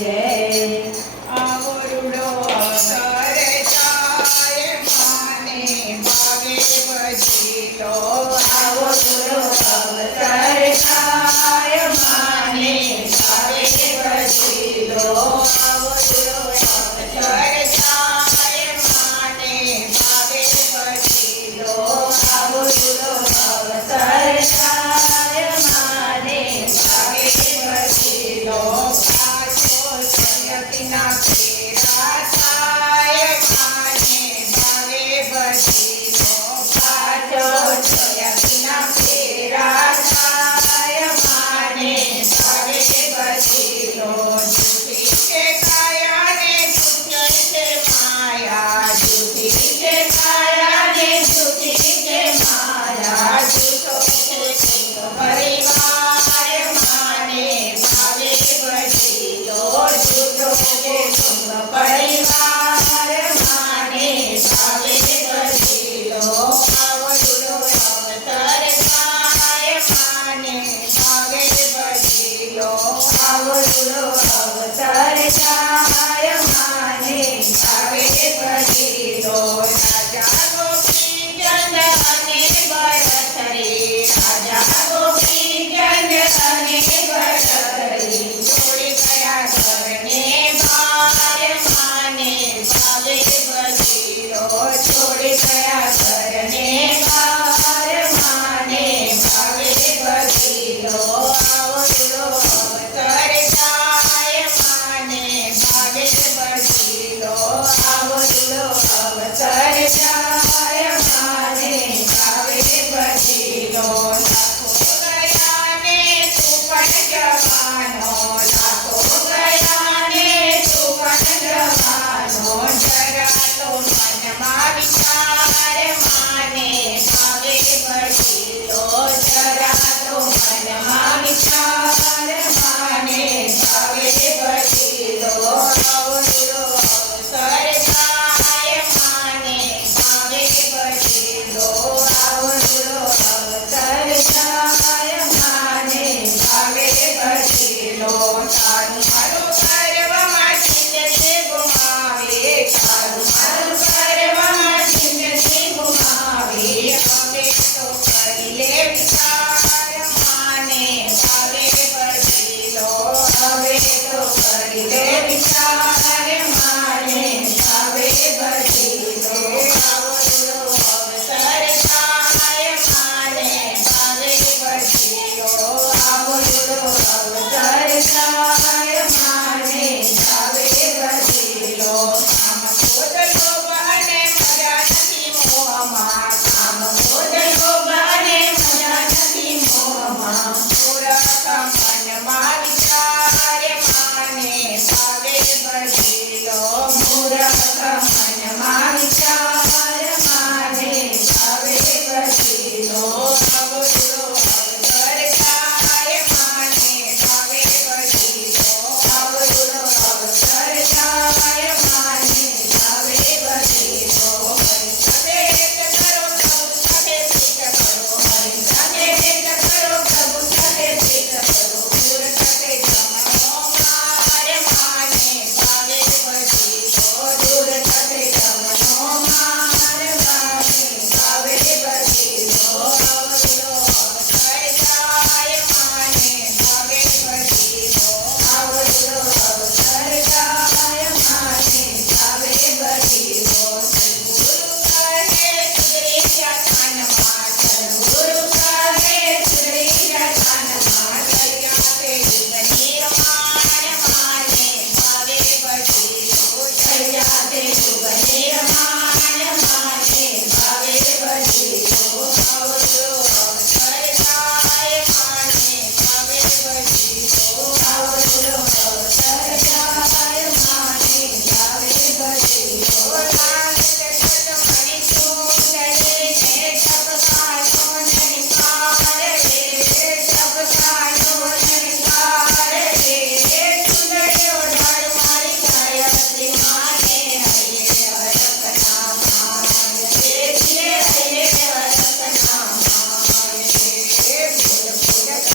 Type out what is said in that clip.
જય આવડો અવસર થાય માને ભાગે ભજીલો આવડો અવસર થાય માને ભાવે ભજીલો આવડો અવસર થાય માને ભાગે ભજીલો આવડો અવસર થાય માને ભાવે ભજીલો પાછો જયતિના ફેરા થાય માને ભાગે ભજીલો પાછો જયતિના ફેરા થાય માને ભાવે ભજીલો જૂઠી છે કાયા ને જૂઠી છે માયા જૂઠી છે કાયા ને જૂઠી છે માયા જૂઠો છે કુટુંબ પરિવાર માને ભાવે ભજીલો જૂઠો છે કુટુંબ પરિવાર માને ભાવે ભજીલો આવડું અવસર થાય માને ભાવે ભજીલો આવડો અવસર થાય માને ભાવે ભજીલો રાજા ગોપીચંદ અને ભરતરી રાજા ગોપીચંદ અને ભરતરી છોડી ગયા ઘરને બાર માને ભાવે ભજીલો છોડી ગયા ઘરને બહાર માને ભાવે ભજીલો આવડો અવસર થાય માને ભાવે ભજીલો આવડો અવસર થાય માને ભાવે ભજીલો લાખો ગયા ને તું પણ જવાનો લાખો ગયા ને તું પણ જવાનો જરા તો મનમાં વિચાર માને ભાવે ભજીલો જરા તો મનમાં વિચાર માને ભાવે ભજીલો આવડો અવસર થાય માને ભાવે ભજીલો આવડો અવસર થાય માને ભાવે ભજીલો તારું મારું કરવામાં જિંદગી ગુમાવે તારું મારું કરવામાં જિંદગી ગુમાવી હવે તો કરી લે વિચાર માને ભાવે ભજીલો હવે તો કરી લે વિચાર માને ભાવે ભજીલો આવડો અવસર થાય માને ભાવે ભજીલો આવડો અવસર થાય માને ભાવે ભજીલો કામ ક્રોધ લોભ અને મજા નથી મોહમાં કામ ક્રોધ લોભ અને મજા નથી મોહમાં મૂરખ મનમાં વિચાર માને ભાવે ભજીલો મૂરખ મનમાં વિચાર માને ભાવે ભજીલો આવડો અવસર થાય માને ભાવે ભજીલો આવડો અવસર થાય માને ભાવે ભજીલો સાથે હેત કરો સૌ સાથે પ્રીત કરો હરિ સાથે ભેટ કરો પ્રભુ સાથે ભેટ કરો દૂર સાથે જમણો માર માને ભાવે ભજીલો દૂર સાથે જમનો માર માને ભાવે ભજીલો આવડો અવસર થાય માને ભાવે ભજીલો આવડો અવસર થાય માને ભાવે ભજીલો ગુરુ કહે સુધરી જા કાનમાં ગુરુ કહે સુધરી જા કાનમાં દરિયા તે યુગની રમાણ માને ભાવે ભજીલો દરિયા તે યુગ નિર્માણ માને ભાવે ભજીલો આવડો અવસર થાય માને ભાવે ભજીલો